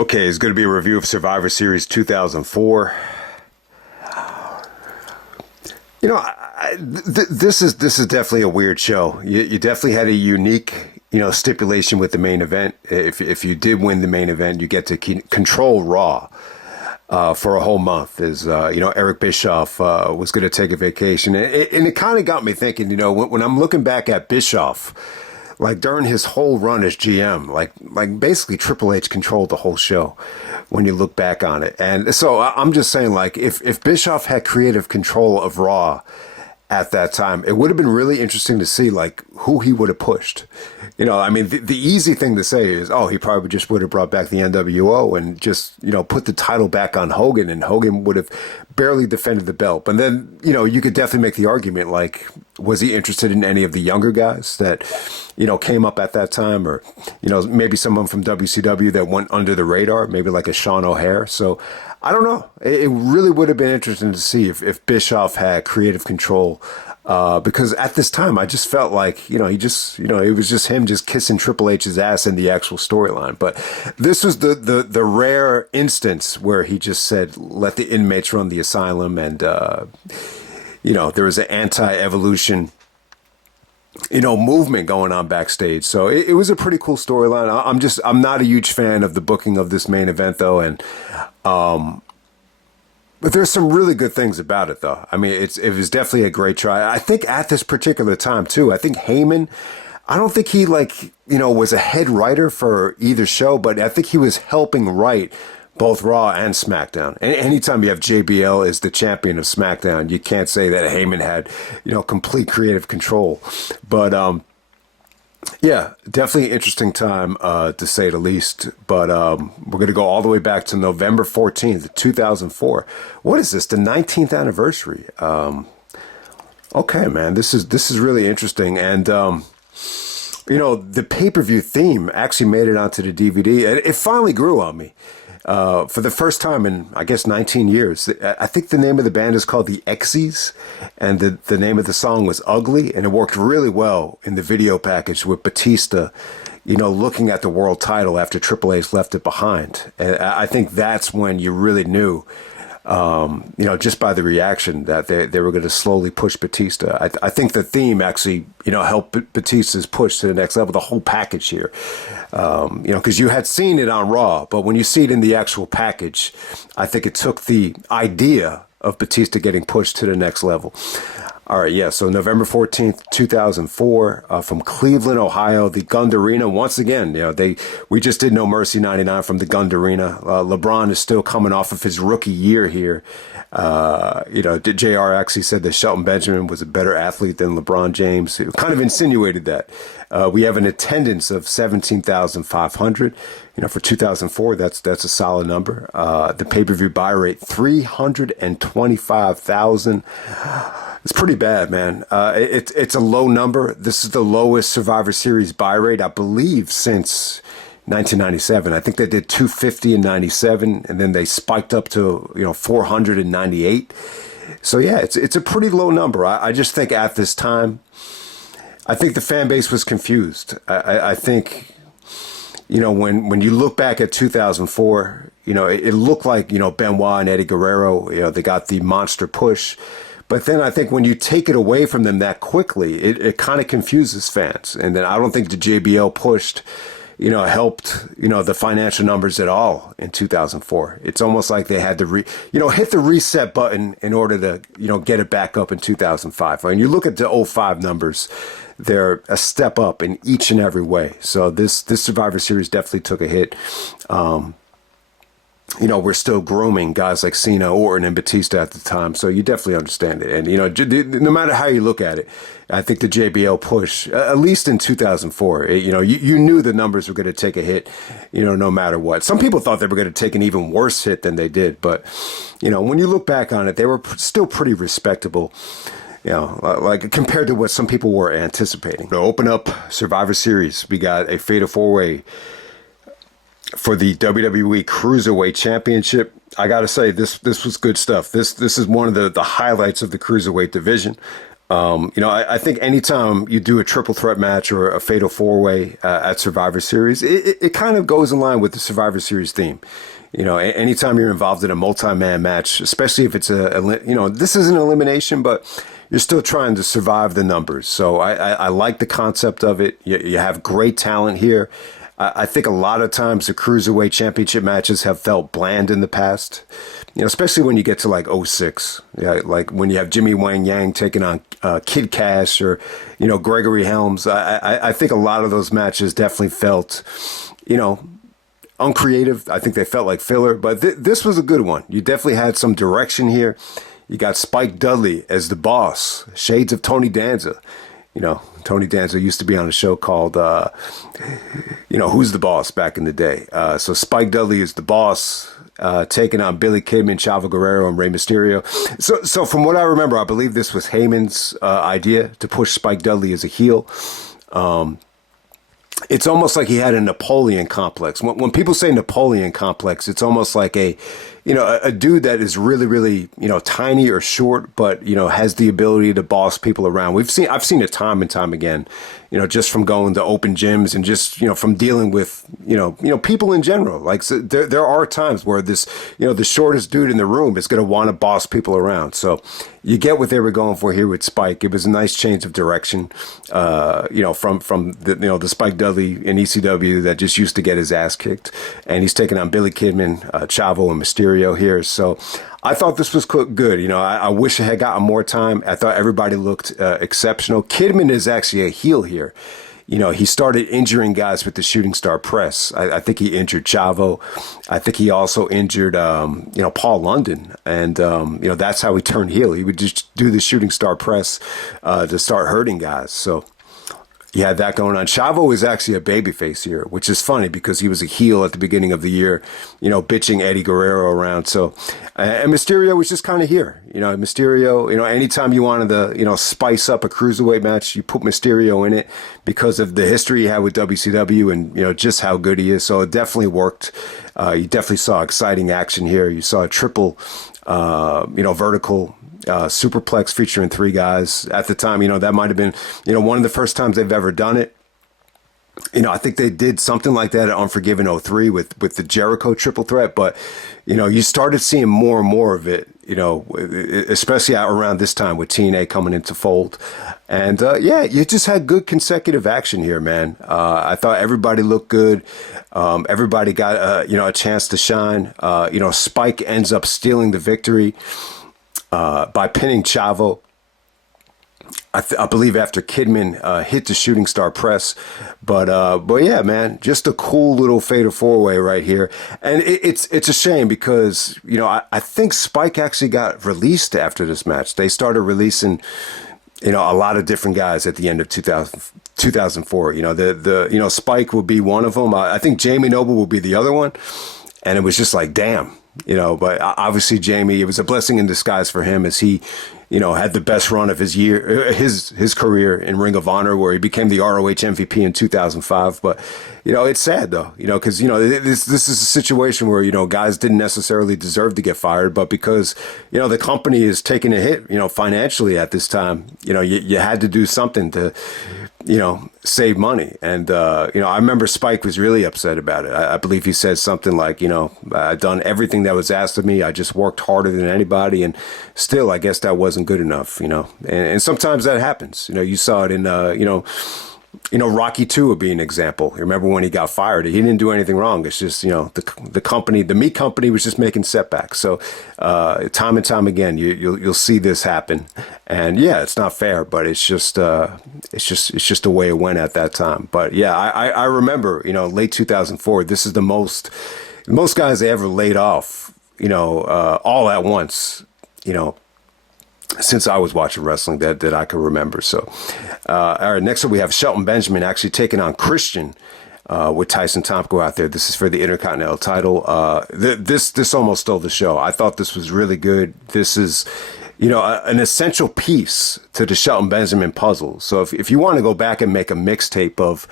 Okay, it's going to be a review of Survivor Series 2004. You know, this is definitely a weird show. You definitely had a unique, stipulation with the main event. If you did win the main event, you get to control Raw for a whole month. As Eric Bischoff was going to take a vacation, and it kind of got me thinking. When I'm looking back at Bischoff, like during his whole run as GM, like basically Triple H controlled the whole show when you look back on it. And so I'm just saying, like, if Bischoff had creative control of Raw at that time, it would have been really interesting to see, like, who he would have pushed. The easy thing to say is, he probably just would have brought back the NWO and just, put the title back on Hogan, and Hogan would have barely defended the belt. But then, you could definitely make the argument, like, was he interested in any of the younger guys that, came up at that time, or, maybe someone from WCW that went under the radar, maybe like a Sean O'Hare. So I don't know. It really would have been interesting to see if Bischoff had creative control. Because at this time, I just felt like, it was just him just kissing Triple H's ass in the actual storyline. But this was the rare instance where he just said, let the inmates run the asylum. And, there was an anti-evolution, movement going on backstage. So it was a pretty cool storyline. I'm not a huge fan of the booking of this main event, though. And, but there's some really good things about it, though. I mean, it was definitely a great try. I think at this particular time, too, I think Heyman, I don't think he, was a head writer for either show, but I think he was helping write both Raw and SmackDown. And anytime you have JBL as the champion of SmackDown, you can't say that Heyman had, complete creative control. But, yeah, definitely interesting time, to say the least. But we're going to go all the way back to November 14th, 2004. What is this, the 19th anniversary? Okay, man, this is really interesting. And, the pay-per-view theme actually made it onto the DVD. And it finally grew on me. For the first time in, I guess, 19 years. I think the name of the band is called the X's, and the name of the song was Ugly, and it worked really well in the video package with Batista, looking at the world title after Triple H left it behind. And I think that's when you really knew, just by the reaction that they were going to slowly push Batista. I think the theme actually, helped Batista's push to the next level, the whole package here. Because you had seen it on Raw, but when you see it in the actual package, I think it took the idea of Batista getting pushed to the next level. All right, yeah, so November 14th, 2004, from Cleveland, Ohio, the Gund Arena. Once again, we just did No Mercy 99 from the Gund Arena. LeBron is still coming off of his rookie year here. JR actually said that Shelton Benjamin was a better athlete than LeBron James. It kind of insinuated that. We have an attendance of 17,500. For 2004, that's a solid number. The pay-per-view buy rate, 325,000. It's pretty bad, man. It's a low number. This is the lowest Survivor Series buy rate, I believe, since 1997. I think they did 250 in 97, and then they spiked up to 400 in 98. So yeah, it's a pretty low number. I just think at this time, I think the fan base was confused. I think, when you look back at 2004, it looked like, Benoit and Eddie Guerrero, they got the monster push. But then I think when you take it away from them that quickly, it kind of confuses fans. And then I don't think the JBL pushed, helped, the financial numbers at all in 2004. It's almost like they had to, hit the reset button in order to, get it back up in 2005. When you look at the 05 numbers, they're a step up in each and every way. So this Survivor Series definitely took a hit. We're still grooming guys like Cena, Orton, and Batista at the time. So you definitely understand it. And, no matter how you look at it, I think the JBL push, at least in 2004, you knew the numbers were going to take a hit, no matter what. Some people thought they were going to take an even worse hit than they did. But, when you look back on it, they were still pretty respectable. Like compared to what some people were anticipating. To open up Survivor Series, we got a fatal four-way for the WWE Cruiserweight Championship. I got to say, this was good stuff. This is one of the highlights of the Cruiserweight division. I think anytime you do a triple threat match or a fatal four-way at Survivor Series, it kind of goes in line with the Survivor Series theme. Anytime you're involved in a multi-man match, especially if it's this is an elimination, but you're still trying to survive the numbers. So I like the concept of it. You have great talent here. I think a lot of times the Cruiserweight Championship matches have felt bland in the past, especially when you get to like '06, like when you have Jimmy Wang Yang taking on Kid Cash or, Gregory Helms. I think a lot of those matches definitely felt, uncreative. I think they felt like filler, but this was a good one. You definitely had some direction here. You got Spike Dudley as the boss, shades of Tony Danza. Tony Danza used to be on a show called, Who's the Boss back in the day. So Spike Dudley is the boss, taking on Billy Kidman, Chavo Guerrero, and Rey Mysterio. So from what I remember, I believe this was Heyman's idea to push Spike Dudley as a heel. It's almost like he had a Napoleon complex. When people say Napoleon complex, it's almost like a dude that is really, really, tiny or short, but, has the ability to boss people around. I've seen it time and time again, just from going to open gyms and just, from dealing with, people in general. Like, so there are times where this, the shortest dude in the room is going to want to boss people around. So you get what they were going for here with Spike. It was a nice change of direction, from the Spike Dudley in ECW that just used to get his ass kicked. And he's taking on Billy Kidman, Chavo, and Mysterio here. So I thought this was good. I wish I had gotten more time. I thought everybody looked exceptional. Kidman is actually a heel here. He started injuring guys with the shooting star press. I think he injured Chavo. I think he also injured, Paul London. And, that's how he turned heel. He would just do the shooting star press to start hurting guys. So you had that going on. Chavo is actually a babyface here, which is funny because he was a heel at the beginning of the year, bitching Eddie Guerrero around. So, and Mysterio was just kind of here. Mysterio, anytime you wanted to, spice up a cruiserweight match, you put Mysterio in it because of the history he had with WCW and, just how good he is. So it definitely worked. You definitely saw exciting action here. You saw a triple, vertical superplex featuring three guys at the time. That might have been, one of the first times they've ever done it. I think they did something like that at Unforgiven '03 with the Jericho triple threat, but, you started seeing more and more of it, especially around this time with TNA coming into fold. And, you just had good consecutive action here, man. I thought everybody looked good. Everybody got, a chance to shine. Spike ends up stealing the victory by pinning Chavo. I believe after Kidman hit the shooting star press, but yeah, man, just a cool little fatal four-way right here, and it's a shame because I think Spike actually got released after this match. They started releasing a lot of different guys at the end of 2004. Spike will be one of them. I think Jamie Noble will be the other one, and it was just like damn. But obviously Jamie, it was a blessing in disguise for him as he, had the best run of his career in Ring of Honor, where he became the ROH MVP in 2005. But, it's sad though, because, this is a situation where, guys didn't necessarily deserve to get fired, but because, the company is taking a hit, financially at this time, you had to do something to, save money. And, I remember Spike was really upset about it. I believe he said something like, I've done everything that was asked of me. I just worked harder than anybody. And still, I guess that wasn't good enough, and sometimes that happens. You saw it in, Rocky 2 would be an example. You remember when he got fired? He didn't do anything wrong. It's just, the company, the meat company was just making setbacks. So time and time again, you'll see this happen. And yeah, it's not fair, but it's just the way it went at that time. But yeah, I remember, late 2004, this is the most guys they ever laid off, all at once, since I was watching wrestling that I could remember. So, all right, next up we have Shelton Benjamin actually taking on Christian with Tyson Tomko out there. This is for the Intercontinental title. This almost stole the show. I thought this was really good. This is, an essential piece to the Shelton Benjamin puzzle. So if you want to go back and make a mixtape of,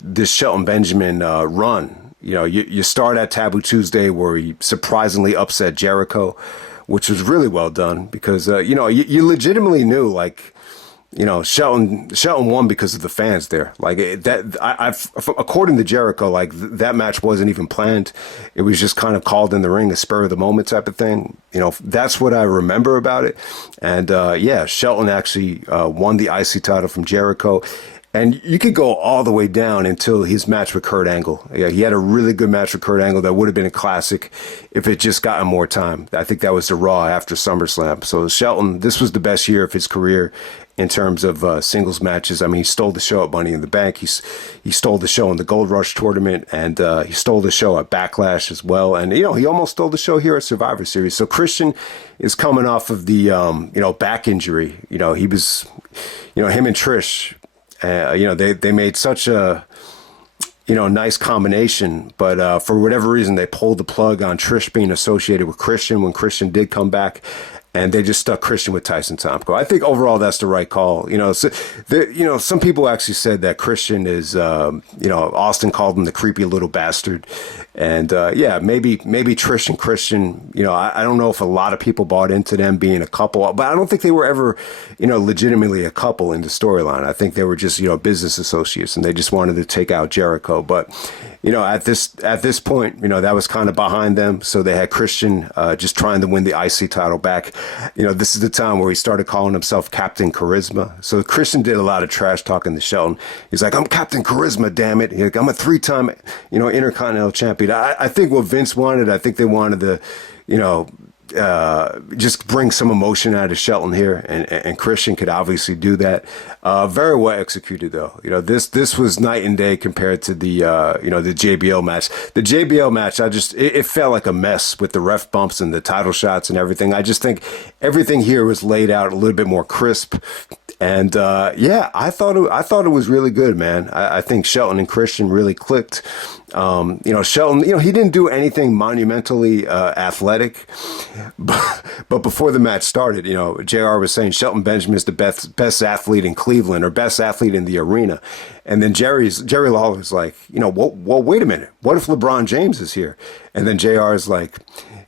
this Shelton Benjamin run, you start at Taboo Tuesday where he surprisingly upset Jericho, which was really well done because, you legitimately knew, like, Shelton won because of the fans there. Like according to Jericho, like that match wasn't even planned. It was just kind of called in the ring, a spur of the moment type of thing. That's what I remember about it. And Shelton actually won the IC title from Jericho. And you could go all the way down until his match with Kurt Angle. Yeah, he had a really good match with Kurt Angle that would have been a classic if it just gotten more time. I think that was the Raw after SummerSlam. So Shelton, this was the best year of his career in terms of singles matches. I mean, he stole the show at Money in the Bank. He stole the show in the Gold Rush tournament, and he stole the show at Backlash as well. And he almost stole the show here at Survivor Series. So Christian is coming off of the back injury. He was, him and Trish. They made such a, nice combination, but for whatever reason, they pulled the plug on Trish being associated with Christian when Christian did come back, and they just stuck Christian with Tyson Tomko. I think overall that's the right call. Some people actually said that Christian is, Austin called him the creepy little bastard. And maybe Trish and Christian, I don't know if a lot of people bought into them being a couple, but I don't think they were ever, legitimately a couple in the storyline. I think they were just, business associates, and they just wanted to take out Jericho. But, at this point, that was kind of behind them. So they had Christian just trying to win the IC title back. This is the time where he started calling himself Captain Charisma. So Christian did a lot of trash talking to Shelton. He's like, I'm Captain Charisma, damn it. I'm a 3-time, Intercontinental champion. I think what Vince wanted, I think they wanted to, just bring some emotion out of Shelton here, and Christian could obviously do that. Very well executed though. This was night and day compared to the the JBL match. The JBL match, it felt like a mess with the ref bumps and the title shots and everything. I just think everything here was laid out a little bit more crisp. And I thought it was really good, man. I think Shelton and Christian really clicked. Shelton, he didn't do anything monumentally athletic, but before the match started, JR was saying Shelton Benjamin is the best athlete in Cleveland, or best athlete in the arena. And then Jerry Lawler's like, well, wait a minute. What if LeBron James is here? And then JR is like,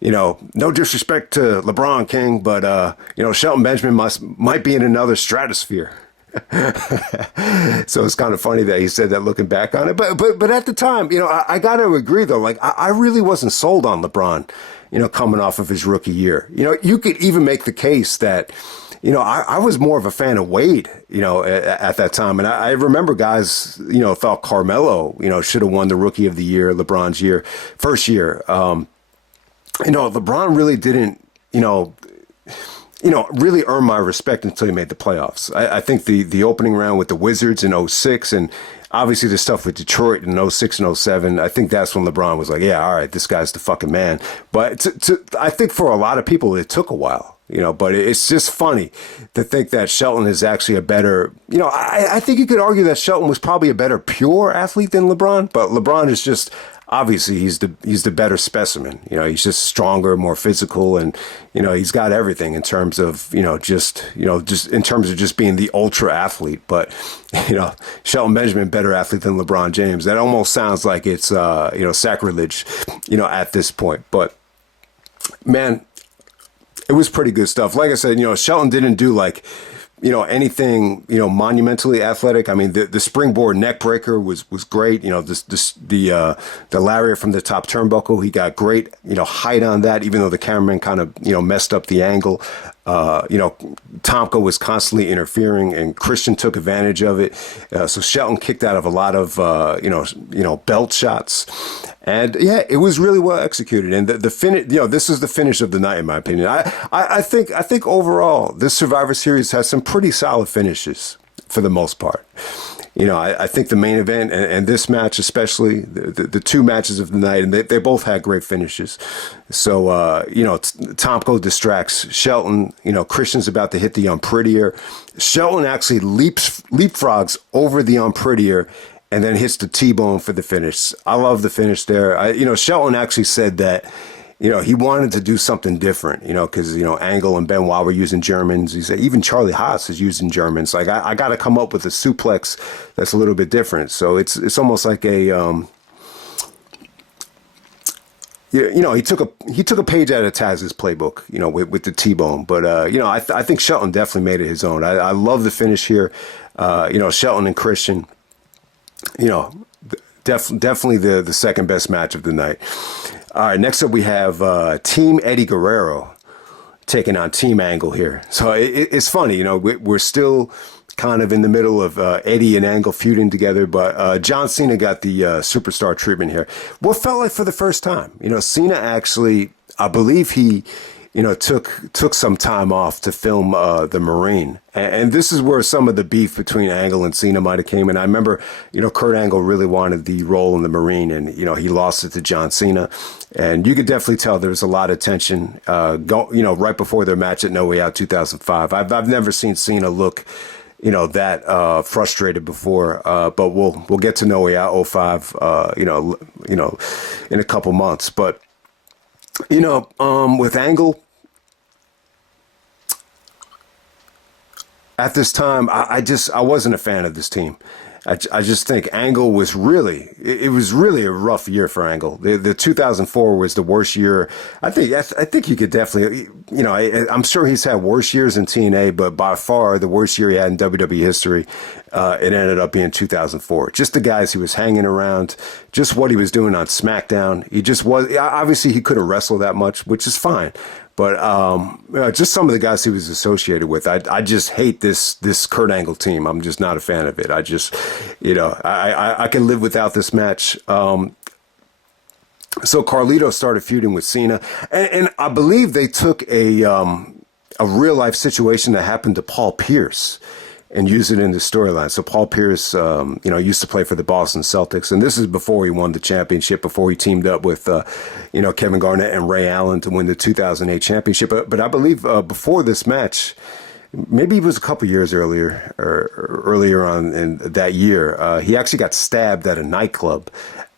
no disrespect to LeBron King, but, Shelton Benjamin might be in another stratosphere. So it's kind of funny that he said that looking back on it. But at the time, I got to agree, though. Like, I really wasn't sold on LeBron, coming off of his rookie year. You could even make the case that, I was more of a fan of Wade, at that time. And I remember guys, thought Carmelo, should have won the Rookie of the Year, LeBron's first year. LeBron really didn't, really earn my respect until he made the playoffs. I think the opening round with the Wizards in 06, and obviously the stuff with Detroit in 06 and 07, I think that's when LeBron was like, yeah, all right, this guy's the fucking man. But I think for a lot of people, it took a while. But it's just funny to think that Shelton is actually a better, I think you could argue that Shelton was probably a better pure athlete than LeBron, but LeBron is just, obviously he's the better specimen. He's just stronger, more physical, and, he's got everything in terms of, just in terms of just being the ultra athlete. But, Shelton Benjamin, better athlete than LeBron James. That almost sounds like it's, sacrilege, at this point. But, man, it was pretty good stuff. Like I said, Shelton didn't do anything, monumentally athletic. I mean, the springboard neck breaker was great. The lariat from the top turnbuckle, he got great, height on that, even though the cameraman kind of, messed up the angle. Tomko was constantly interfering, and Christian took advantage of it. So Shelton kicked out of a lot of, belt shots. And yeah, it was really well executed. And the finish, this is the finish of the night, in my opinion. I think overall, this Survivor Series has some pretty solid finishes for the most part. I think the main event and this match, especially the two matches of the night, and they both had great finishes. So, Tomko distracts Shelton. Christian's about to hit the Unprettier. Shelton actually leapfrogs over the Unprettier and then hits the T-bone for the finish. I love the finish there. Shelton actually said that, he wanted to do something different, because, Angle and Benoit were using Germans. He said even Charlie Haas is using Germans. Like, I got to come up with a suplex that's a little bit different. So it's almost like a he took a page out of Taz's playbook, with the T-bone. But I think Shelton definitely made it his own. I love the finish here. Shelton and Christian, definitely the second best match of the night. All right, next up we have Team Eddie Guerrero taking on Team Angle here. So it's funny, we're still kind of in the middle of Eddie and Angle feuding together, but John Cena got the superstar treatment here. What felt like for the first time, Cena actually, I believe he, took some time off to film the Marine, and this is where some of the beef between Angle and Cena might have came in. I remember, Kurt Angle really wanted the role in the Marine, and he lost it to John Cena, and you could definitely tell there was a lot of tension, right before their match at No Way Out 2005. I've never seen Cena look that frustrated before, but we'll get to No Way Out 05, in a couple months. But with Angle, at this time, I wasn't a fan of this team. I just think Angle was it was really a rough year for Angle. The 2004 was the worst year. I think you could definitely, I'm sure he's had worse years in TNA, but by far the worst year he had in WWE history, it ended up being 2004. Just the guys he was hanging around, just what he was doing on SmackDown. He just was, obviously he couldn't wrestle that much, which is fine. But just some of the guys he was associated with, I just hate this Kurt Angle team. I'm just not a fan of it. I just, I can live without this match. So Carlito started feuding with Cena, and I believe they took a real life situation that happened to Paul Pierce and use it in the storyline. So Paul Pierce, used to play for the Boston Celtics, and this is before he won the championship, before he teamed up with, Kevin Garnett and Ray Allen to win the 2008 championship. But I believe before this match, maybe it was a couple years earlier, or earlier on in that year, he actually got stabbed at a nightclub.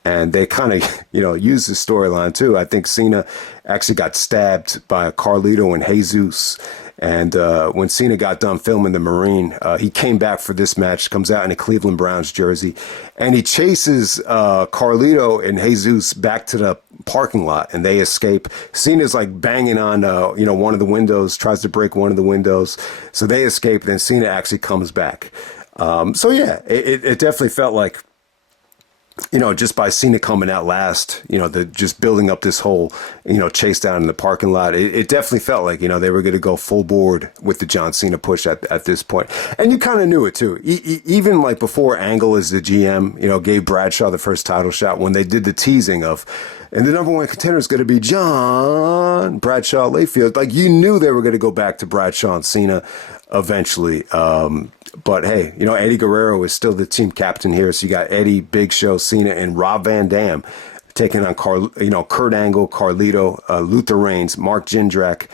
And they kind of, used the storyline too. I think Cena actually got stabbed by Carlito and Jesus. And when Cena got done filming the Marine, he came back for this match, comes out in a Cleveland Browns jersey, and he chases Carlito and Jesus back to the parking lot, and they escape. Cena's like banging on, one of the windows, tries to break one of the windows. So they escape, then Cena actually comes back. It definitely felt like, just by Cena coming out last, just building up this whole, chase down in the parking lot, it definitely felt like, they were going to go full board with the John Cena push at this point. And you kind of knew it too. Even like before Angle as the GM, gave Bradshaw the first title shot, when they did the teasing of, and the number one contender is going to be John Bradshaw Layfield. Like, you knew they were going to go back to Bradshaw and Cena eventually. But hey, Eddie Guerrero is still the team captain here. So you got Eddie, Big Show, Cena, and Rob Van Dam taking on Kurt Angle, Carlito, Luther Reigns, Mark Jindrak,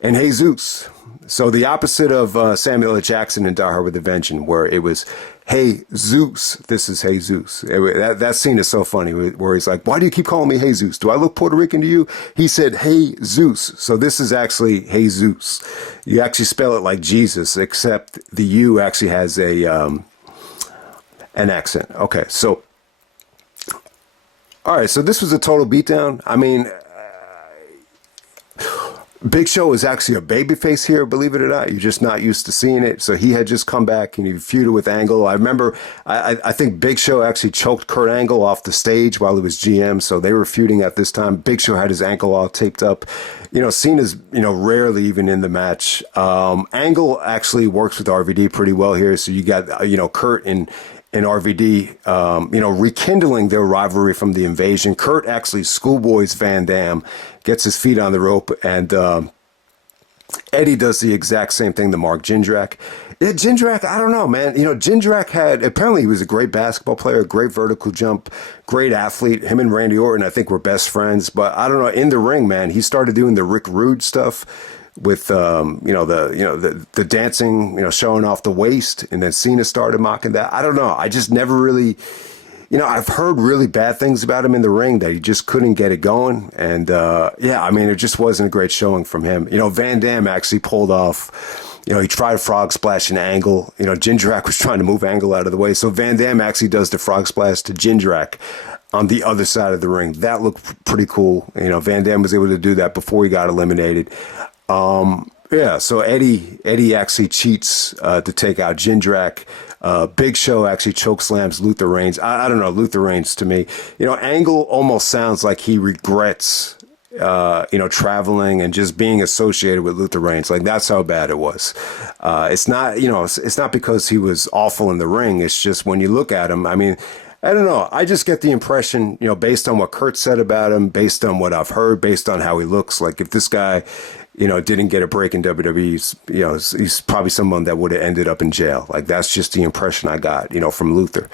and Jesus. So the opposite of Samuel L. Jackson in Die Hard with a Vengeance, where it was, hey, Zeus, this is Jesus. That scene is so funny, where he's like, why do you keep calling me Jesus? Do I look Puerto Rican to you? He said, hey, Zeus. So this is actually, hey, Zeus. You actually spell it like Jesus, except the U actually has an accent. Okay, so, all right, so this was a total beatdown. I mean, Big Show is actually a babyface here, believe it or not. You're just not used to seeing it. So he had just come back and he feuded with Angle. I remember, I think Big Show actually choked Kurt Angle off the stage while he was GM. So they were feuding at this time. Big Show had his ankle all taped up. Cena's, rarely even in the match. Angle actually works with RVD pretty well here. So you got, Kurt and RVD, rekindling their rivalry from the Invasion. Kurt actually schoolboys Van Dam, gets his feet on the rope, and Eddie does the exact same thing to Mark Jindrak. Yeah, Jindrak, I don't know, man. Jindrak apparently he was a great basketball player, great vertical jump, great athlete. Him and Randy Orton, I think, were best friends. But I don't know, in the ring, man, he started doing the Rick Rude stuff with the dancing, showing off the waist, and then Cena started mocking that. I don't know. I just never really, I've heard really bad things about him in the ring, that he just couldn't get it going. And it just wasn't a great showing from him. Van Dam actually pulled off, he tried a frog splash in Angle. Jindrak was trying to move Angle out of the way. So Van Dam actually does the frog splash to Jindrak. on the other side of the ring. That looked pretty cool. You know, Van Dam was able to do that before he got eliminated. Yeah, so Eddie actually cheats to take out Jindrak. Big Show actually chokeslams Luther Reigns. I don't know, Luther Reigns to me. You know, Angle almost sounds like he regrets, traveling and just being associated with Luther Reigns. Like, that's how bad it was. It's not, it's not because he was awful in the ring. It's just when you look at him, I mean, I don't know. I just get the impression, based on what Kurt said about him, based on what I've heard, based on how he looks, like if this guy, didn't get a break in WWE, he's probably someone that would have ended up in jail. Like, that's just the impression I got, from Luther.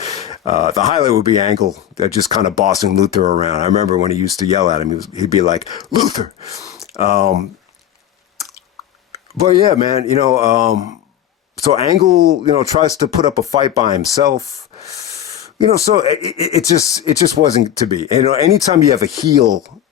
The highlight would be Angle just kind of bossing Luther around. I remember when he used to yell at him, he'd be like, Luther. But yeah, man, so Angle, tries to put up a fight by himself. So it just wasn't to be. Anytime you have a heel,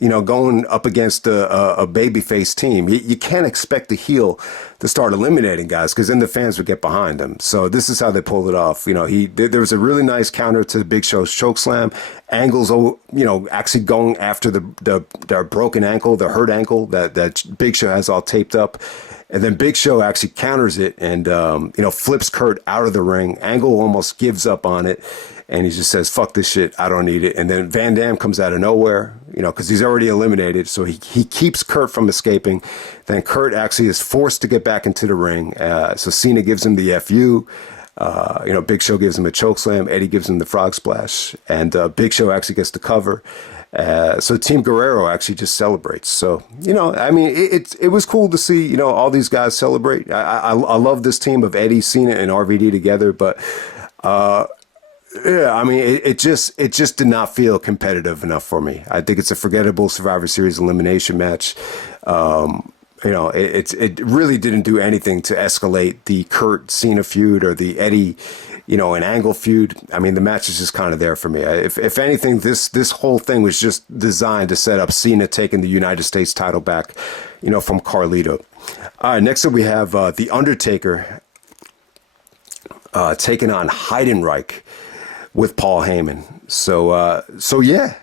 going up against a babyface team, you can't expect the heel to start eliminating guys, because then the fans would get behind him. So this is how they pulled it off. There was a really nice counter to Big Show's chokeslam. Angle's, actually going after the broken ankle, the hurt ankle that Big Show has all taped up. And then Big Show actually counters it and, flips Kurt out of the ring. Angle almost gives up on it. And he just says, fuck this shit. I don't need it. And then Van Dam comes out of nowhere, because he's already eliminated. So he keeps Kurt from escaping. Then Kurt actually is forced to get back into the ring. So Cena gives him the FU. Big Show gives him a chokeslam. Eddie gives him the frog splash. And Big Show actually gets the cover. So Team Guerrero actually just celebrates. So, it was cool to see, all these guys celebrate. I love this team of Eddie, Cena, and RVD together, but, yeah, it just did not feel competitive enough for me. I think it's a forgettable Survivor Series elimination match. It really didn't do anything to escalate the Kurt Cena feud or the Eddie, an Angle feud. The match is just kind of there for me. If anything, this whole thing was just designed to set up Cena taking the United States title back, from Carlito. All right, next up we have The Undertaker taking on Heidenreich with Paul Heyman. So yeah,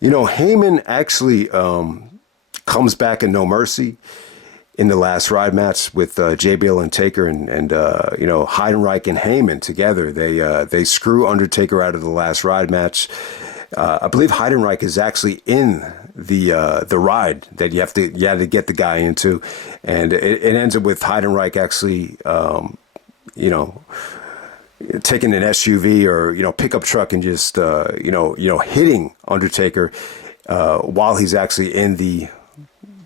Heyman actually comes back in No Mercy in the last ride match with JBL and Taker and Heidenreich and Heyman together. They screw Undertaker out of the last ride match. I believe Heidenreich is actually in the ride that you had to get the guy into, and it ends up with Heidenreich actually taking an SUV or pickup truck and just hitting Undertaker while he's actually in the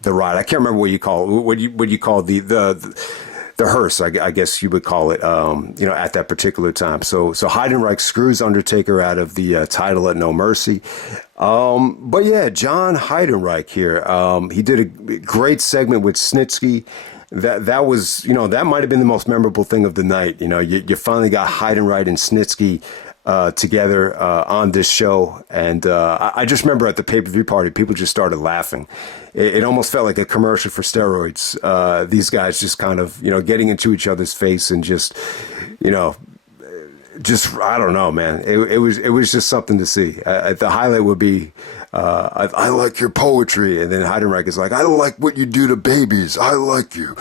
ride. I can't remember what you call the hearse, I guess you would call it, at that particular time. So Heidenreich screws Undertaker out of the title at No Mercy. But yeah, John Heidenreich here, he did a great segment with Snitsky. That was, that might have been the most memorable thing of the night. You finally got Heidenreich and Snitsky together on this show. And I just remember at the pay-per-view party, people just started laughing. It almost felt like a commercial for steroids. These guys just kind of, getting into each other's face and just, I don't know, man. It was just something to see. The highlight would be, I like your poetry. And then Heidenreich is like, I don't like what you do to babies. I like you.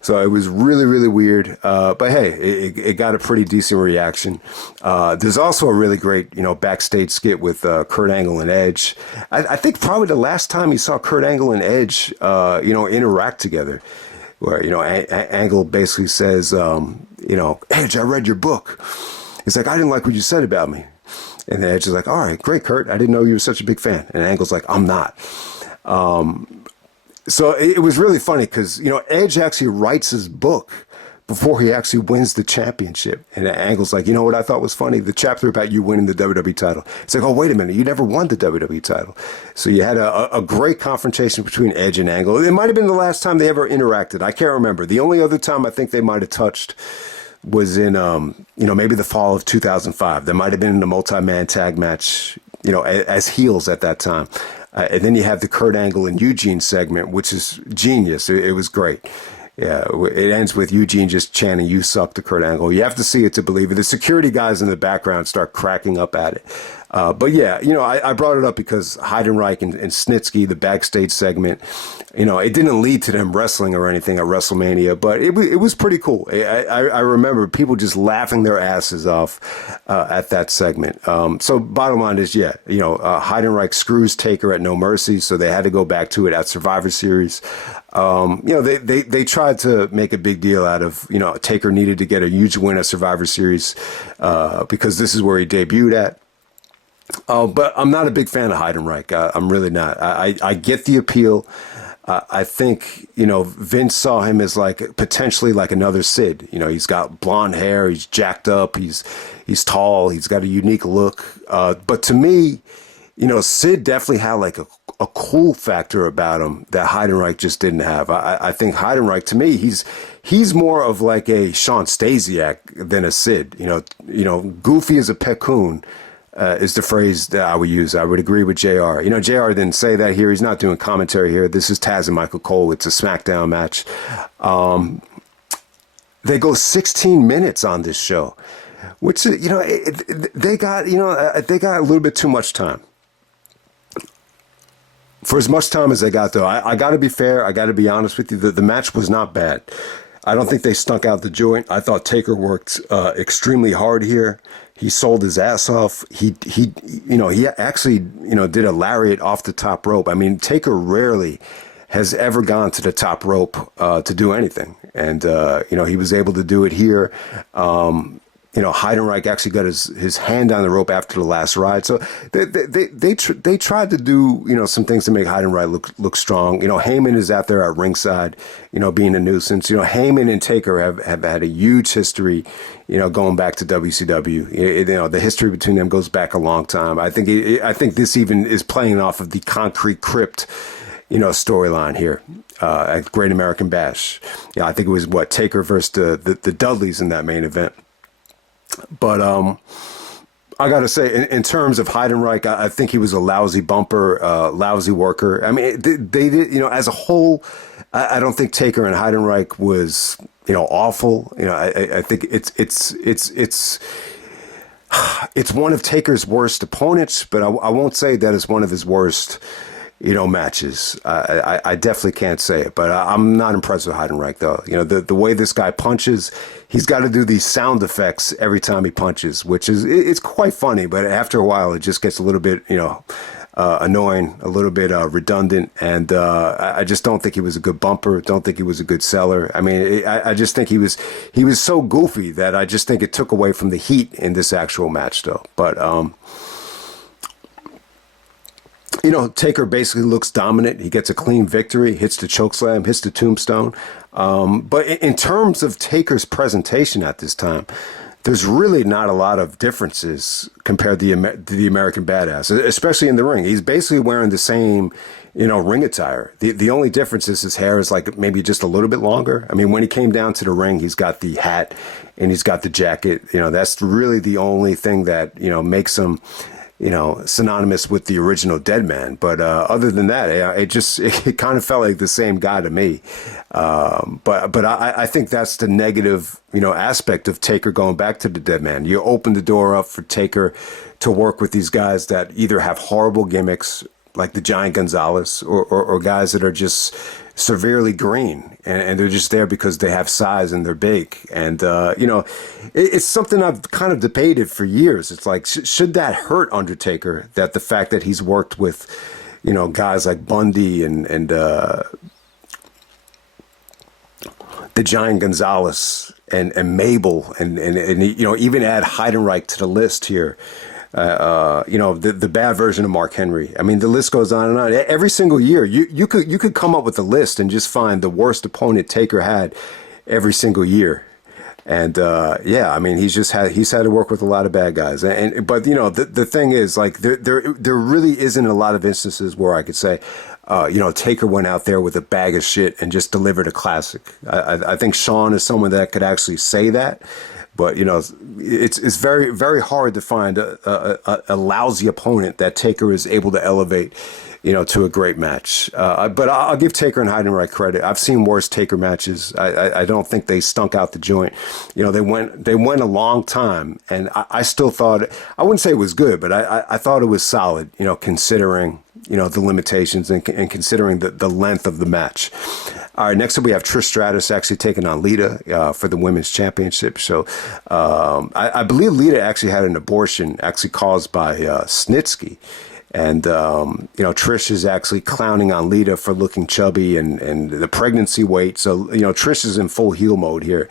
So it was really, really weird. But hey, it got a pretty decent reaction. There's also a really great, backstage skit with Kurt Angle and Edge. I think probably the last time you saw Kurt Angle and Edge, interact together, where, Angle basically says, Edge, I read your book. He's like, I didn't like what you said about me. And then Edge is like, all right, great, Kurt. I didn't know you were such a big fan. And Angle's like, I'm not. So it was really funny because, Edge actually writes his book before he actually wins the championship. And Angle's like, you know what I thought was funny? The chapter about you winning the WWE title. It's like, oh, wait a minute. You never won the WWE title. So you had a great confrontation between Edge and Angle. It might have been the last time they ever interacted. I can't remember. The only other time I think they might have touched was in, maybe the fall of 2005. There might have been in a multi-man tag match, as heels at that time. And then you have the Kurt Angle and Eugene segment, which is genius. It was great. Yeah, it ends with Eugene just chanting, "You suck," to Kurt Angle. You have to see it to believe it. The security guys in the background start cracking up at it. But yeah, I brought it up because Heidenreich and Snitsky, the backstage segment, it didn't lead to them wrestling or anything at WrestleMania, but it was pretty cool. I remember people just laughing their asses off at that segment. So bottom line is, Heidenreich screws Taker at No Mercy, so they had to go back to it at Survivor Series. They tried to make a big deal out of, Taker needed to get a huge win at Survivor Series because this is where he debuted at. But I'm not a big fan of Heidenreich. I'm really not. I get the appeal. I think, Vince saw him as potentially like another Sid. He's got blonde hair. He's jacked up. He's tall. He's got a unique look. But to me, Sid definitely had a cool factor about him that Heidenreich just didn't have. I think Heidenreich, to me, he's more of like a Sean Stasiak than a Sid. Goofy as a peccoon. Is the phrase that I would use. I would agree with JR. JR didn't say that here. He's not doing commentary here. This is Taz and Michael Cole. It's a SmackDown match. They go 16 minutes on this show, which, they got a little bit too much time. For as much time as they got, though, I got to be fair. I got to be honest with you. The match was not bad. I don't think they stunk out the joint. I thought Taker worked extremely hard here. He sold his ass off. He actually, did a lariat off the top rope. I mean, Taker rarely has ever gone to the top rope to do anything. And, he was able to do it here. Heidenreich actually got his hand on the rope after the last ride. So they tried to do, some things to make Heidenreich look strong. Heyman is out there at ringside, being a nuisance. Heyman and Taker have had a huge history, going back to WCW. The history between them goes back a long time. I think this even is playing off of the Concrete Crypt, storyline here at Great American Bash. I think it was Taker versus the Dudleys in that main event. But I got to say, in terms of Heidenreich, I think he was a lousy bumper, lousy worker. I mean, they did, as a whole, I don't think Taker and Heidenreich was, awful. I think it's one of Taker's worst opponents, but I won't say that it's one of his worst, matches. I definitely can't say it, but I'm not impressed with Heidenreich, though. The way this guy punches, he's got to do these sound effects every time he punches, which it's quite funny, but after a while, it just gets a little bit, annoying, a little bit redundant, and I just don't think he was a good bumper. Don't think he was a good seller. I mean, I just think he was so goofy that I just think it took away from the heat in this actual match, though. But Taker basically looks dominant. He gets a clean victory, hits the chokeslam, hits the tombstone. But in terms of Taker's presentation at this time, there's really not a lot of differences compared to the American Badass, especially in the ring. He's basically wearing the same, ring attire. The only difference is his hair is maybe just a little bit longer. I mean, when he came down to the ring, he's got the hat and he's got the jacket. That's really the only thing that, makes him, synonymous with the original Deadman. But other than that, it kind of felt like the same guy to me. But I think that's the negative, aspect of Taker going back to the Deadman. You open the door up for Taker to work with these guys that either have horrible gimmicks, like the Giant Gonzalez, or guys that are just severely green and they're just there because they have size and they're big. And, it's something I've kind of debated for years. It's like, should that hurt Undertaker, that the fact that he's worked with, guys like Bundy and the Giant Gonzalez and Mabel and even add Heidenreich to the list here. The bad version of Mark Henry. I mean, the list goes on and on. Every single year, you could come up with a list and just find the worst opponent Taker had every single year. And I mean, he's had to work with a lot of bad guys. But the thing is, there really isn't a lot of instances where I could say, Taker went out there with a bag of shit and just delivered a classic. I think Shawn is someone that could actually say that. But it's very very hard to find a lousy opponent that Taker is able to elevate, to a great match. But I'll give Taker and Heidenreich credit. I've seen worse Taker matches. I don't think they stunk out the joint. They went a long time, and I still thought, I wouldn't say it was good, but I thought it was solid. Considering the limitations and considering the length of the match. All right, next up we have Trish Stratus actually taking on Lita for the Women's Championship. So I believe Lita actually had an abortion actually caused by Snitsky. And, Trish is actually clowning on Lita for looking chubby and the pregnancy weight. So, Trish is in full heel mode here.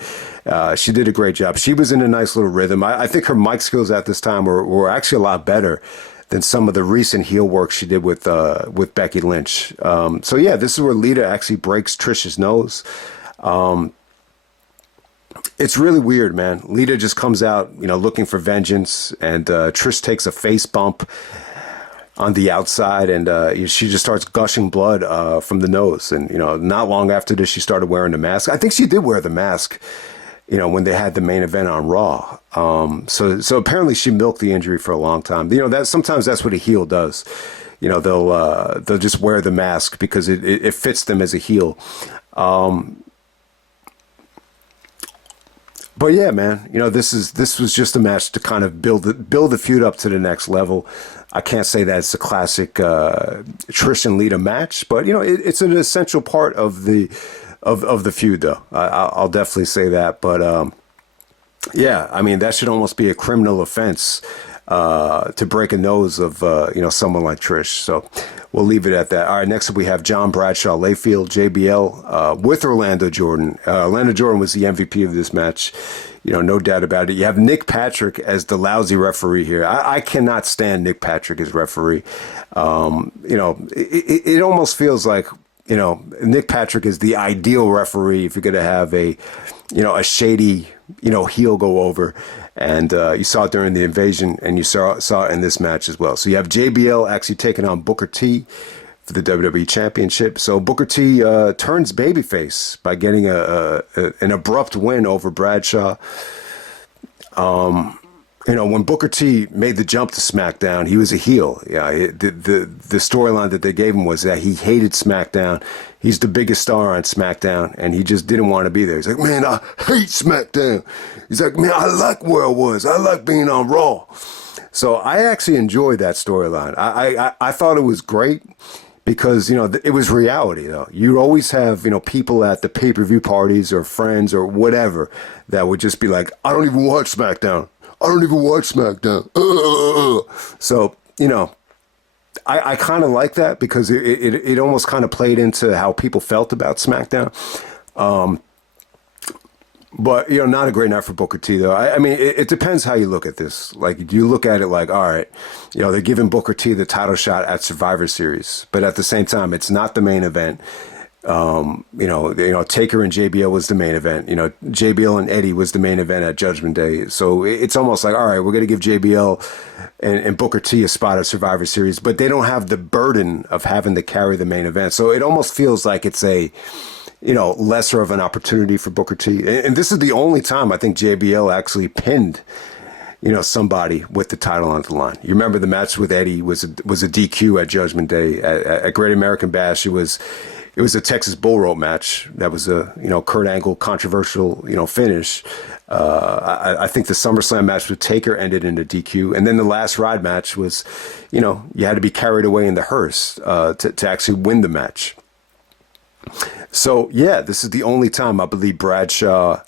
She did a great job. She was in a nice little rhythm. I think her mic skills at this time were actually a lot better than some of the recent heel work she did with Becky Lynch. So yeah, this is where Lita actually breaks Trish's nose. It's really weird, man. Lita just comes out, looking for vengeance, and Trish takes a face bump on the outside, and she just starts gushing blood from the nose. And not long after this, she started wearing the mask. I think she did wear the mask, when they had the main event on Raw. So apparently she milked the injury for a long time. That sometimes that's what a heel does. They'll just wear the mask because it fits them as a heel. But yeah, man, this was just a match to kind of build the feud up to the next level. I can't say that it's a classic Trish and Lita match, but it's an essential part of the feud, though. I'll definitely say that. But yeah, I mean, that should almost be a criminal offense to break a nose of someone like Trish. So we'll leave it at that. All right, next up we have John Bradshaw, Layfield, JBL with Orlando Jordan. Orlando Jordan was the MVP of this match. No doubt about it. You have Nick Patrick as the lousy referee here. I cannot stand Nick Patrick as referee. It almost feels like, Nick Patrick is the ideal referee if you're going to have a shady, heel go over. And you saw it during the invasion, and you saw it in this match as well. So you have JBL actually taking on Booker T for the WWE Championship. So Booker T turns babyface by getting an abrupt win over Bradshaw. When Booker T made the jump to SmackDown, he was a heel. Yeah, the storyline that they gave him was that he hated SmackDown. He's the biggest star on SmackDown, and he just didn't want to be there. He's like, man, I hate SmackDown. He's like, man, I like where I was. I like being on Raw. So I actually enjoyed that storyline. I thought it was great because, it was reality, though. You'd always have, people at the pay-per-view parties or friends or whatever that would just be like, I don't even watch SmackDown. I don't even watch SmackDown. So, I kind of like that because it almost kind of played into how people felt about SmackDown. But, not a great night for Booker T, though. I mean, it depends how you look at this. Like, do you look at it like, all right, they're giving Booker T the title shot at Survivor Series. But at the same time, it's not the main event. Taker and JBL was the main event. JBL and Eddie was the main event at Judgment Day. So it's almost like, all right, we're going to give JBL and Booker T a spot at Survivor Series, but they don't have the burden of having to carry the main event. So it almost feels like it's a, lesser of an opportunity for Booker T. And this is the only time I think JBL actually pinned, somebody with the title on the line. You remember the match with Eddie was a DQ at Judgment Day at Great American Bash. It was a Texas Bull Rope match. That was a, Kurt Angle controversial, finish. I think the SummerSlam match with Taker ended in a DQ. And then the last ride match was, you had to be carried away in the hearse to actually win the match. So, yeah, this is the only time I believe Bradshaw,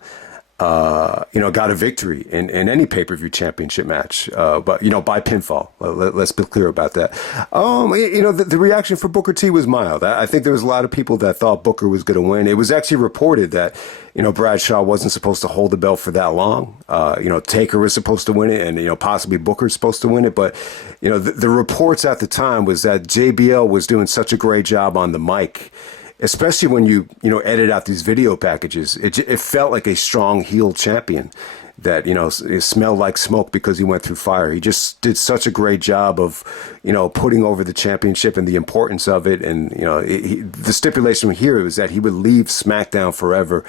got a victory in any pay-per-view championship match, but, by pinfall. Let's be clear about that. The reaction for Booker T was mild. I think there was a lot of people that thought Booker was going to win. It was actually reported that, Bradshaw wasn't supposed to hold the belt for that long. Taker was supposed to win it, and, possibly Booker's supposed to win it. But, the reports at the time was that JBL was doing such a great job on the mic, especially when you edit out these video packages. It felt like a strong heel champion. that, it smelled like smoke because he went through fire. He just did such a great job of, putting over the championship and the importance of it. And, the stipulation here was that he would leave SmackDown forever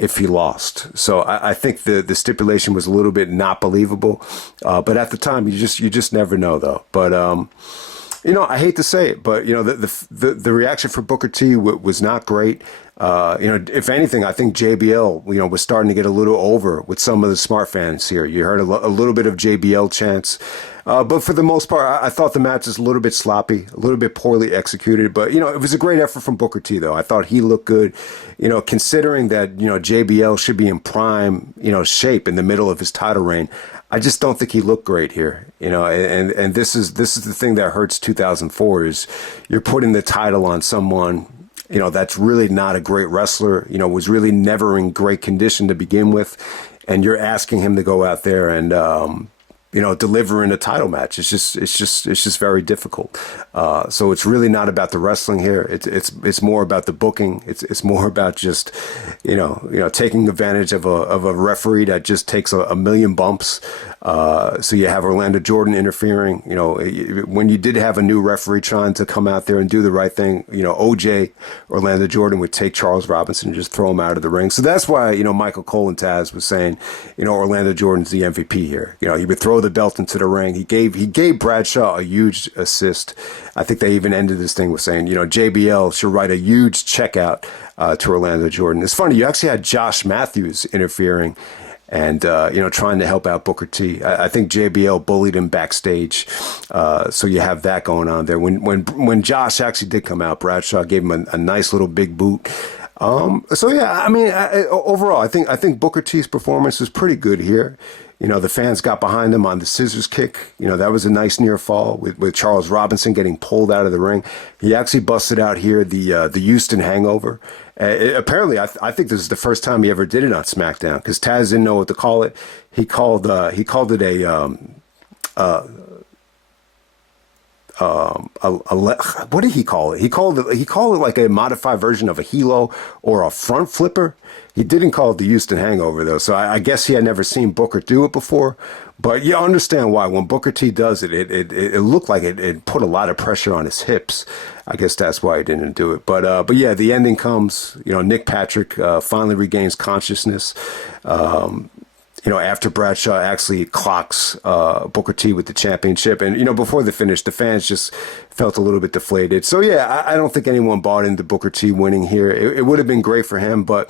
if he lost. So I think the stipulation was a little bit not believable. But at the time, you just never know, though. But, I hate to say it, but, the reaction for Booker T was not great. If anything, I think JBL, was starting to get a little over with some of the smart fans here. You heard a little bit of JBL chants. But for the most part, I thought the match was a little bit sloppy, a little bit poorly executed. But, it was a great effort from Booker T, though. I thought he looked good, considering that, JBL should be in prime, shape in the middle of his title reign. I just don't think he looked great here, and this is the thing that hurts 2004 is you're putting the title on someone, that's really not a great wrestler, was really never in great condition to begin with. And you're asking him to go out there and, deliver in a title match. It's just very difficult. So it's really not about the wrestling here. It's more about the booking. It's more about just, taking advantage of a referee that just takes a million bumps. So you have Orlando Jordan interfering, when you did have a new referee trying to come out there and do the right thing, OJ, Orlando Jordan would take Charles Robinson and just throw him out of the ring. So that's why, Michael Cole and Taz was saying, Orlando Jordan's the MVP here. He would throw the belt into the ring. He gave Bradshaw a huge assist. I think they even ended this thing with saying, JBL should write a huge check out to Orlando Jordan. It's funny, you actually had Josh Matthews interfering and, trying to help out Booker T. I think JBL bullied him backstage. So you have that going on there. When Josh actually did come out, Bradshaw gave him a nice little big boot. So yeah, I mean, overall, I think Booker T's performance was pretty good here. The fans got behind him on the scissors kick. That was a nice near fall with Charles Robinson getting pulled out of the ring. He actually busted out here the Houston Hangover. Apparently, I think this is the first time he ever did it on SmackDown because Taz didn't know what to call it. He called it what did he call it? He called it like a modified version of a helo or a front flipper. He didn't call it the Houston Hangover, though, so I guess he had never seen Booker do it before. But you understand why. When Booker T does it, it looked like it put a lot of pressure on his hips. I guess that's why he didn't do it. But yeah, the ending comes. Nick Patrick finally regains consciousness. After Bradshaw actually clocks Booker T with the championship. And, before the finish, the fans just felt a little bit deflated. So, yeah, I don't think anyone bought into Booker T winning here. It would have been great for him, but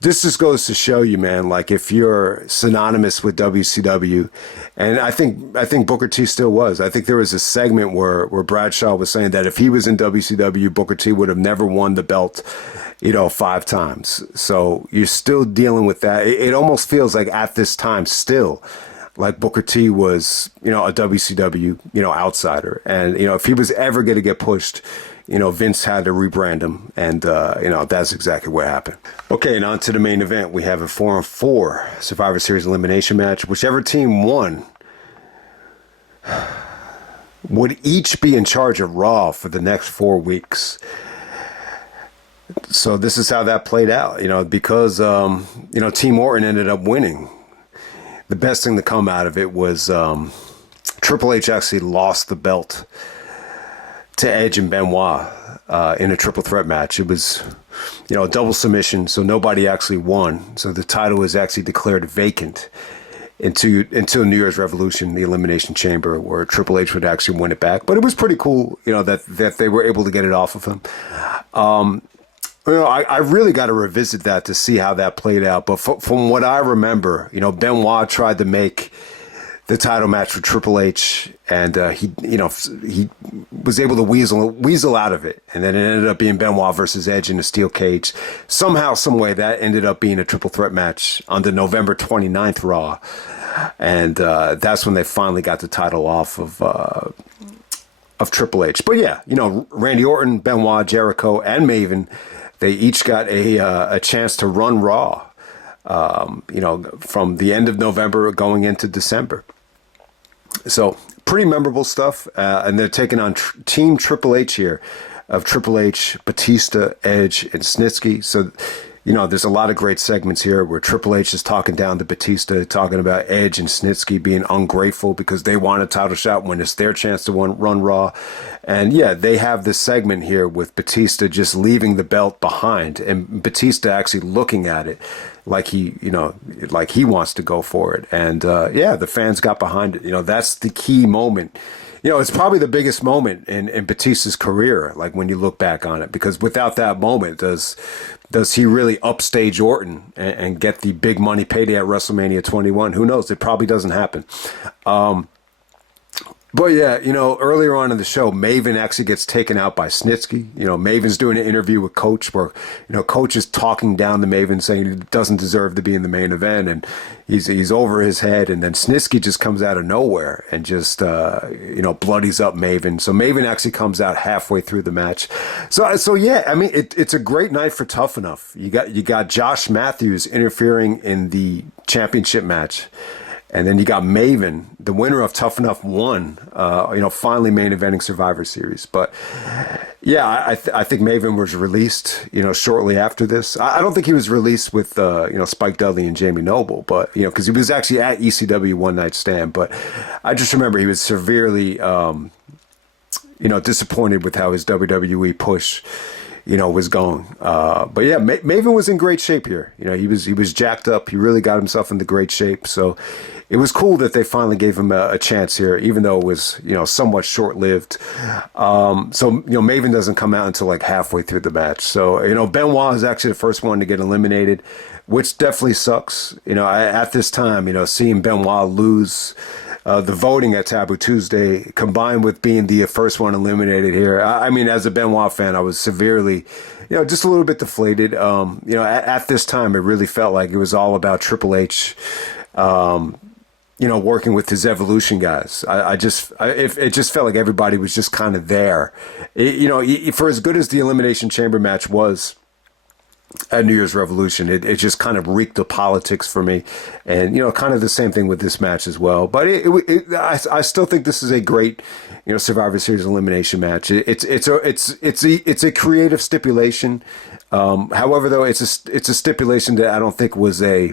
this just goes to show you, man, like if you're synonymous with WCW, and I think Booker T still was. I think there was a segment where Bradshaw was saying that if he was in WCW, Booker T would have never won the belt, 5 times. So you're still dealing with that. It almost feels like at this time still, like Booker T was, a WCW, outsider. And, if he was ever going to get pushed, Vince had to rebrand him. And, that's exactly what happened. Okay, and on to the main event. We have a 4-on-4 Survivor Series elimination match. Whichever team won would each be in charge of Raw for the next 4 weeks. So this is how that played out, because, Team Orton ended up winning. The best thing to come out of it was Triple H actually lost the belt to Edge and Benoit in a triple threat match. It was, a double submission, so nobody actually won. So the title was actually declared vacant until New Year's Revolution, the Elimination Chamber, where Triple H would actually win it back. But it was pretty cool, that they were able to get it off of him. I really got to revisit that to see how that played out. But from what I remember, Benoit tried to make the title match with Triple H, and he was able to weasel out of it, and then it ended up being Benoit versus Edge in a steel cage. Somehow, some way, that ended up being a triple threat match on the November 29th Raw, and that's when they finally got the title off of Triple H. But yeah, Randy Orton, Benoit, Jericho, and Maven, they each got a chance to run Raw, from the end of November going into December. So pretty memorable stuff. And they're taking on Team Triple H here of Triple H, Batista, Edge, and Snitsky. So, there's a lot of great segments here where Triple H is talking down to Batista, talking about Edge and Snitsky being ungrateful because they want a title shot when it's their chance to run Raw. And yeah, they have this segment here with Batista just leaving the belt behind and Batista actually looking at it like like he wants to go for it. And yeah, the fans got behind it. That's the key moment. It's probably the biggest moment in Batista's career, like when you look back on it, because without that moment, does he really upstage Orton and get the big money payday at WrestleMania 21? Who knows? It probably doesn't happen. But yeah, earlier on in the show, Maven actually gets taken out by Snitsky. Maven's doing an interview with Coach where, Coach is talking down to Maven saying he doesn't deserve to be in the main event and he's over his head. And then Snitsky just comes out of nowhere and just, bloodies up Maven. So Maven actually comes out halfway through the match. So yeah, I mean, it's a great night for Tough Enough. You got Josh Matthews interfering in the championship match. And then you got Maven, the winner of Tough Enough 1, finally main eventing Survivor Series. But yeah, I think Maven was released, shortly after this. I don't think he was released with, Spike Dudley and Jamie Noble, but, because he was actually at ECW One Night Stand. But I just remember he was severely, disappointed with how his WWE push was going. But yeah, Maven was in great shape here. He was jacked up. He really got himself into great shape. So it was cool that they finally gave him a chance here, even though it was, somewhat short-lived. Maven doesn't come out until like halfway through the match. So, Benoit is actually the first one to get eliminated, which definitely sucks. At this time, seeing Benoit lose the voting at Taboo Tuesday, combined with being the first one eliminated here. I mean, as a Benoit fan, I was severely, just a little bit deflated. At this time, it really felt like it was all about Triple H, working with his Evolution guys. It just felt like everybody was just kind of there. For as good as the Elimination Chamber match was at New Year's Revolution, it just kind of reeked of politics for me, and kind of the same thing with this match as well. But I still think this is a great Survivor Series elimination match. It's a creative stipulation. However, though, it's a stipulation that I don't think was a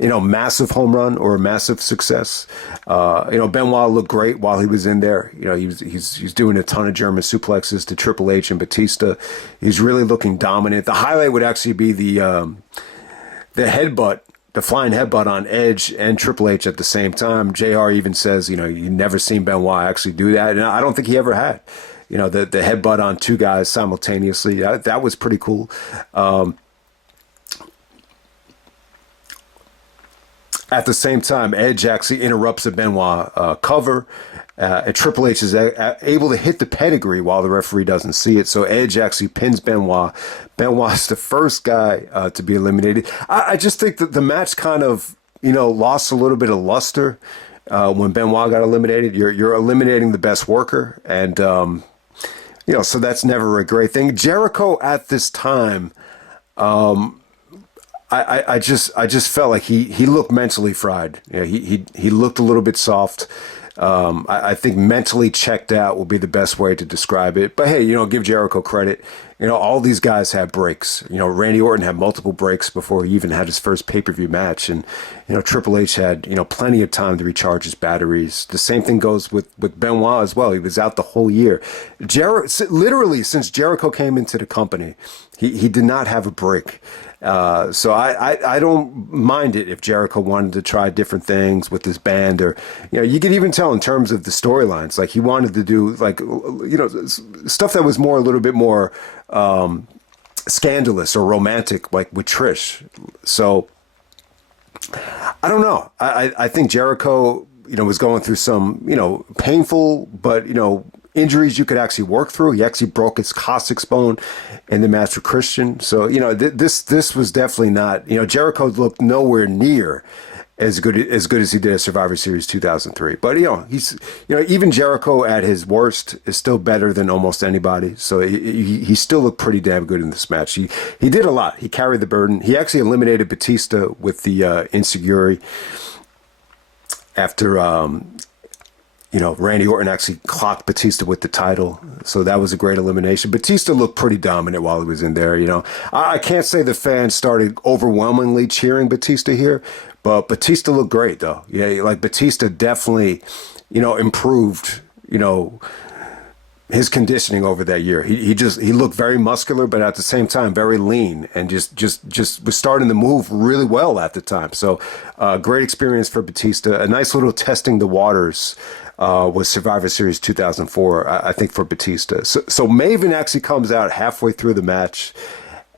massive home run or a massive success. Benoit looked great while he was in there. He's doing a ton of German suplexes to Triple H and Batista. He's really looking dominant. The highlight would actually be the headbutt, the flying headbutt on Edge and Triple H at the same time. JR even says, you never seen Benoit actually do that, and I don't think he ever had. The headbutt on two guys simultaneously. That was pretty cool. At the same time, Edge actually interrupts a Benoit cover. And Triple H is able to hit the pedigree while the referee doesn't see it. So Edge actually pins Benoit. Benoit's the first guy to be eliminated. I just think that the match kind of, lost a little bit of luster when Benoit got eliminated. You're eliminating the best worker. And, so that's never a great thing. Jericho at this time, I just felt like he looked mentally fried. He looked a little bit soft. I think mentally checked out will be the best way to describe it. But hey, give Jericho credit. All these guys had breaks. Randy Orton had multiple breaks before he even had his first pay-per-view match. And, Triple H had, plenty of time to recharge his batteries. The same thing goes with Benoit as well. He was out the whole year. Literally, since Jericho came into the company, he did not have a break. So I don't mind it if Jericho wanted to try different things with his band, or you could even tell in terms of the storylines, like he wanted to do stuff that was a little bit more scandalous or romantic, like with Trish. So I don't know. I think Jericho was going through some painful but injuries you could actually work through. He actually broke his coccyx bone in the match with Christian. So, this was definitely not, Jericho looked nowhere near as good as he did at Survivor Series 2003. But, he's, even Jericho at his worst is still better than almost anybody. So he still looked pretty damn good in this match. He did a lot. He carried the burden. He actually eliminated Batista with the insecurity after, Randy Orton actually clocked Batista with the title, so that was a great elimination. Batista looked pretty dominant while he was in there. I can't say the fans started overwhelmingly cheering Batista here, but Batista looked great though. Yeah, like Batista definitely, improved, his conditioning over that year. He looked very muscular, but at the same time very lean, and just was starting to move really well at the time. So great experience for Batista. A nice little testing the waters was Survivor Series 2004, I think, for Batista. So Maven actually comes out halfway through the match,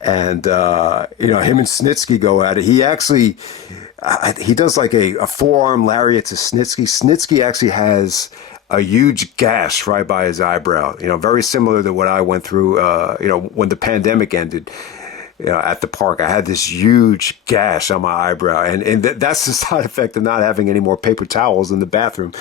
and him and Snitsky go at it. He actually he does like a forearm lariat to Snitsky. Snitsky actually has a huge gash right by his eyebrow, very similar to what I went through, when the pandemic ended, at the park. I had this huge gash on my eyebrow, and that's the side effect of not having any more paper towels in the bathroom.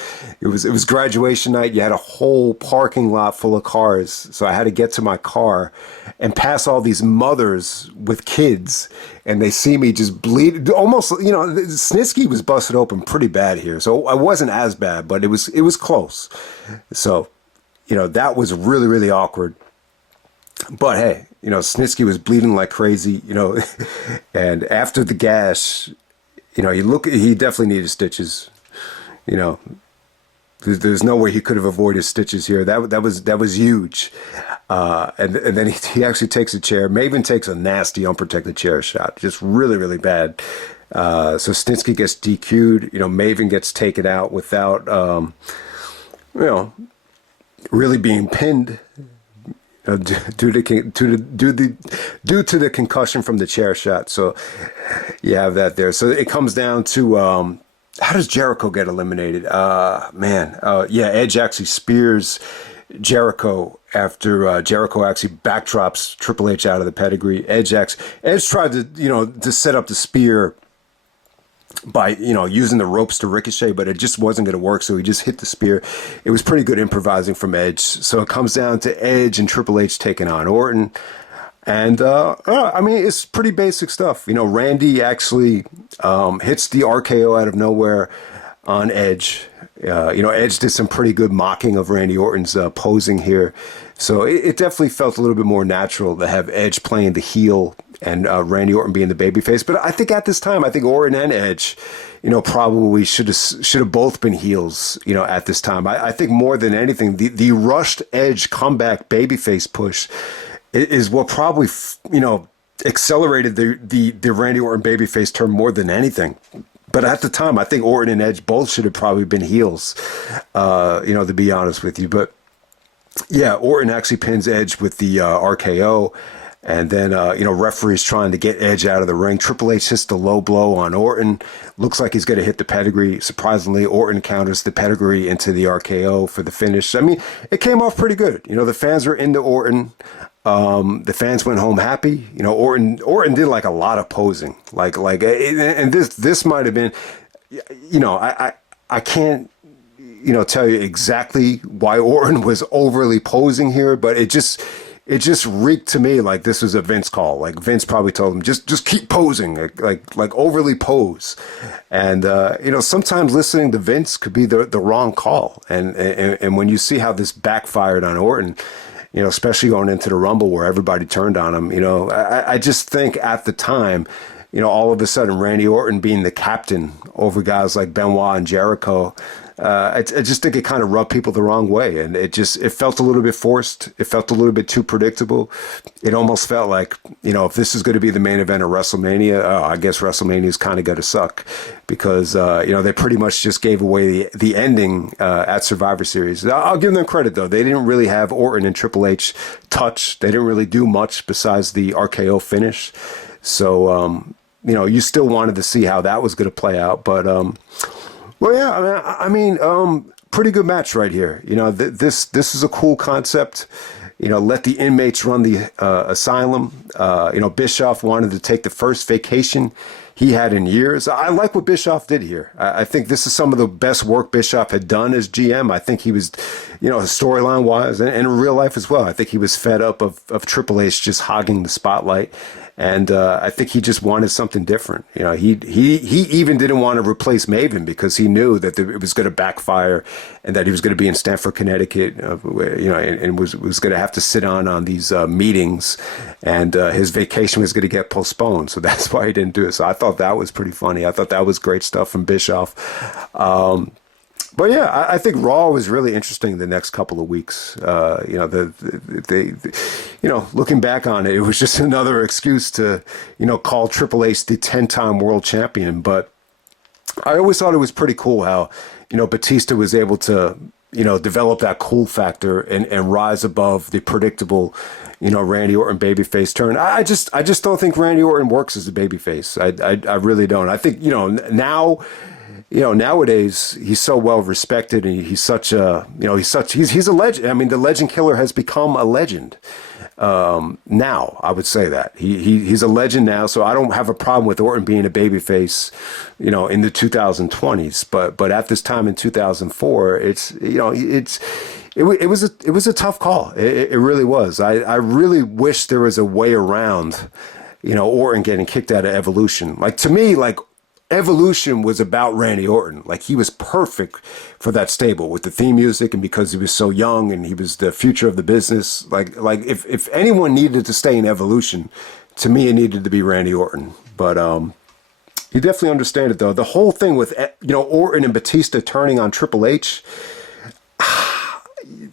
It was graduation night. You had a whole parking lot full of cars, so I had to get to my car and pass all these mothers with kids, and they see me just bleed. Almost, Snitsky was busted open pretty bad here, so I wasn't as bad, but it was close. So, that was really, really awkward. But hey, Snitsky was bleeding like crazy, and after the gash, he definitely needed stitches. There's no way he could have avoided stitches here. That was huge. And then he actually takes a chair. Maven takes a nasty unprotected chair shot, just really, really bad. So Snitsky gets DQ'd. Maven gets taken out without, really being pinned. Due to the concussion from the chair shot. So you have that there. So it comes down to how does Jericho get eliminated? Edge actually spears Jericho after Jericho actually backdrops Triple H out of the pedigree. Edge tried to set up the spear by using the ropes to ricochet, but it just wasn't going to work, so he just hit the spear. It was pretty good improvising from Edge. So it comes down to Edge and Triple H taking on Orton, and it's pretty basic stuff. Randy actually hits the RKO out of nowhere on Edge. Edge did some pretty good mocking of Randy Orton's posing here, so it definitely felt a little bit more natural to have Edge playing the heel and Randy Orton being the babyface. But I think at this time, Orton and Edge, probably should have both been heels, at this time. I think more than anything, the rushed Edge comeback babyface push is what probably, accelerated the Randy Orton babyface turn more than anything. But at the time, I think Orton and Edge both should have probably been heels, to be honest with you. But yeah, Orton actually pins Edge with the RKO. And then, referee's trying to get Edge out of the ring. Triple H hits the low blow on Orton. Looks like he's going to hit the pedigree. Surprisingly, Orton counters the pedigree into the RKO for the finish. It came off pretty good. The fans were into Orton. The fans went home happy. Orton did like a lot of posing. And this might have been, I can't, tell you exactly why Orton was overly posing here, but it just reeked to me like this was a Vince call. Like Vince probably told him, just keep posing, like overly pose. And, sometimes listening to Vince could be the wrong call. And when you see how this backfired on Orton, especially going into the Rumble where everybody turned on him, I just think at the time, all of a sudden Randy Orton being the captain over guys like Benoit and Jericho, I just think it kind of rubbed people the wrong way, and it felt a little bit forced. It felt a little bit too predictable. It almost felt like, if this is going to be the main event of WrestleMania, I guess WrestleMania's kind of going to suck, because they pretty much just gave away the ending at Survivor Series. I'll give them credit though; they didn't really have Orton and Triple H touch. They didn't really do much besides the RKO finish. So you still wanted to see how that was going to play out, but. Well, yeah, pretty good match right here. This is a cool concept. Let the inmates run the asylum. Bischoff wanted to take the first vacation he had in years. I like what Bischoff did here. I think this is some of the best work Bischoff had done as GM. I think he was, storyline wise and in real life as well. I think he was fed up of Triple H just hogging the spotlight. And I think he just wanted something different. You know, he even didn't want to replace Maven because he knew that it was going to backfire, and that he was going to be in Stamford, Connecticut, you know, and was going to have to sit on these meetings, and his vacation was going to get postponed. So that's why he didn't do it. So I thought that was pretty funny. I thought that was great stuff from Bischoff. But yeah, I think Raw was really interesting the next couple of weeks. You know, you know, looking back on it, it was just another excuse to, you know, call Triple H the 10-time world champion. But I always thought it was pretty cool how, you know, Batista was able to, you know, develop that cool factor and rise above the predictable, you know, Randy Orton babyface turn. I just don't think Randy Orton works as a babyface. I really don't. I think, you know, now, you know, nowadays he's so well respected, and he's such a, you know, he's a legend. I mean, the Legend Killer has become a legend. Now I would say that he's a legend now. So I don't have a problem with Orton being a babyface, you know, in the 2020s. But at this time in 2004, it's, you know, it was a tough call. It really was. I really wish there was a way around, you know, Orton getting kicked out of Evolution. Like, to me, like, Evolution was about Randy Orton. Like, he was perfect for that stable with the theme music, and because he was so young and he was the future of the business. Like if anyone needed to stay in Evolution, to me, it needed to be Randy Orton. But you definitely understand it, though. The whole thing with, you know, Orton and Batista turning on Triple H,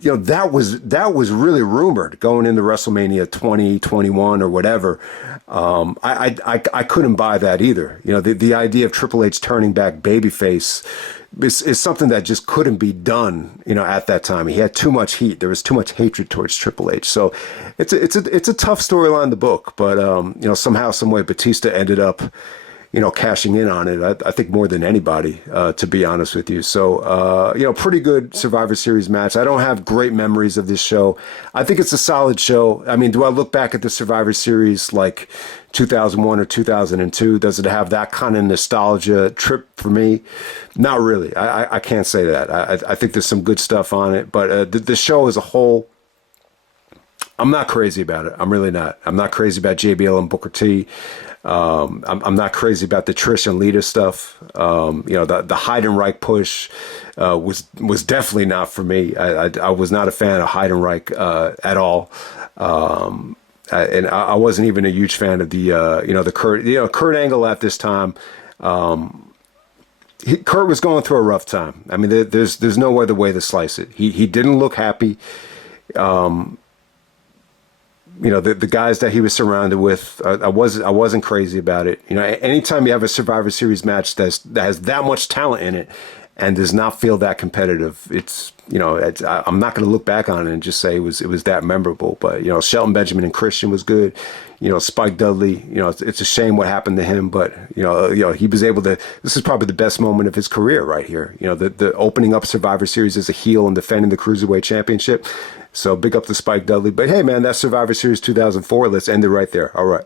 you know, that was really rumored going into WrestleMania 20, 21 or whatever. I couldn't buy that either. You know, the idea of Triple H turning back babyface is something that just couldn't be done, you know, at that time. He had too much heat. There was too much hatred towards Triple H. So it's a tough storyline to book, but you know, somehow, some way, Batista ended up, you know, cashing in on it. I think more than anybody, to be honest with you. So, you know, pretty good Survivor Series match. I don't have great memories of this show. I think it's a solid show. I mean, do I look back at the Survivor Series like 2001 or 2002? Does it have that kind of nostalgia trip for me? Not really. I can't say that. I think there's some good stuff on it, but the show as a whole, I'm not crazy about it. I'm really not. I'm not crazy about JBL and Booker T. I'm not crazy about the Trish and Lita stuff. You know, the Heidenreich push was definitely not for me. I was not a fan of Heidenreich at all. And I wasn't even a huge fan of the you know, the Kurt Angle at this time. Kurt was going through a rough time. I mean, there's no other way to slice it. He didn't look happy. You know, the guys that he was surrounded with, I wasn't crazy about it. You know, anytime you have a Survivor Series match that has that much talent in it and does not feel that competitive, it's, you know, I'm not going to look back on it and just say it was that memorable. But, you know, Shelton Benjamin and Christian was good. You know, Spike Dudley, you know, it's a shame what happened to him, but, you know, he was able to, this is probably the best moment of his career right here. You know, the opening up Survivor Series as a heel and defending the Cruiserweight Championship. So big up to Spike Dudley. But hey, man, that's Survivor Series 2004. Let's end it right there. All right.